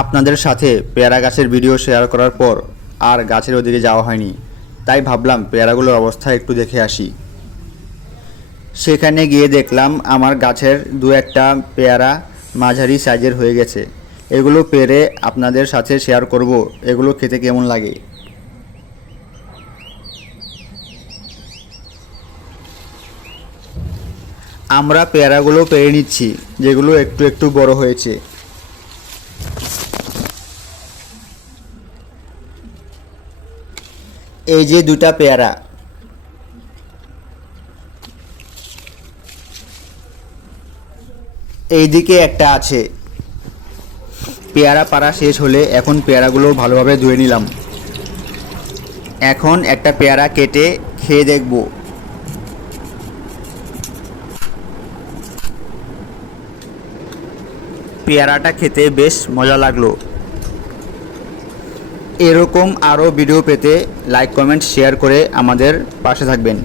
আপনাদের সাথে পেয়ারা গাছের ভিডিও শেয়ার করার পর আর গাছের ওদিকে যাওয়া হয়নি, তাই ভাবলাম পেয়ারাগুলোর অবস্থা একটু দেখে আসি। সেখানে গিয়ে দেখলাম আমার গাছের দু একটা পেয়ারা মাঝারি সাইজের হয়ে গেছে। এগুলো পেরে আপনাদের সাথে শেয়ার করব এগুলো খেতে কেমন লাগে। আমরা পেয়ারাগুলো পেরে নিচ্ছি, যেগুলো একটু একটু বড় হয়েছে। এই যে দুটা পেয়ারা, এইদিকে একটা আছে। পেয়ারা পাড়া শেষ হলে এখন পেয়ারাগুলো ভালোভাবে ধুয়ে নিলাম। এখন একটা পেয়ারা কেটে খেয়ে দেখব। পেয়ারাটা খেতে বেশ মজা লাগলো। এরকম আরও ভিডিও পেতে লাইক কমেন্ট শেয়ার করে আমাদের পাশে থাকবেন।